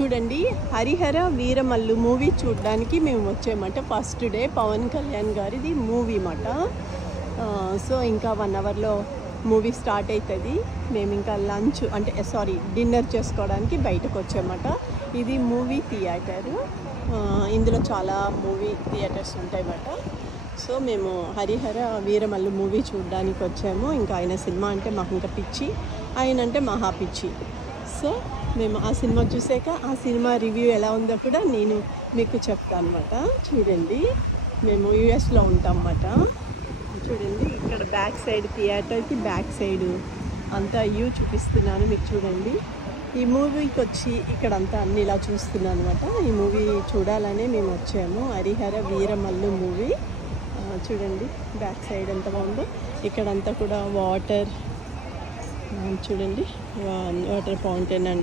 చూడండి, హరిహర వీరమల్లు మూవీ చూడడానికి మేము వచ్చామట. ఫస్ట్ డే పవన్ కళ్యాణ్ గారిది మూవీ మాట. సో ఇంకా 1 అవర్లో మూవీ స్టార్ట్ అవుతుంది. మేము ఇంకా లంచ్ అంటే డిన్నర్ చేసుకోవడానికి బయటకు వచ్చామట. ఇది మూవీ థియేటరు. ఇందులో చాలా మూవీ థియేటర్స్ ఉంటాయన్నమాట. సో మేము హరిహర వీరమల్లు మూవీ చూడడానికి వచ్చాము. ఇంకా ఆయన సినిమా అంటే మాకు ఇంకా పిచ్చి, ఆయన అంటే మహా పిచ్చి. సో మేము ఆ సినిమా చూసాక ఆ సినిమా రివ్యూ ఎలా ఉందో కూడా నేను మీకు చెప్తాను అనమాట. చూడండి, మేము యూఎస్లో ఉంటాం అన్నమాట. చూడండి, ఇక్కడ బ్యాక్ సైడ్ థియేటర్కి బ్యాక్ సైడ్ అంతా వ్యూ చూపిస్తున్నాను మీకు. చూడండి, ఈ మూవీకి వచ్చి ఇక్కడంతా అన్ని ఇలా చూస్తున్నాను అనమాట. ఈ మూవీ చూడాలనే మేము వచ్చాము. హరిహర వీరమల్లు మూవీ. చూడండి బ్యాక్ సైడ్ ఎంత బాగుందో. ఇక్కడంతా కూడా వాటర్, చూడండి వాటర్ ఫౌంటైన్ అండి.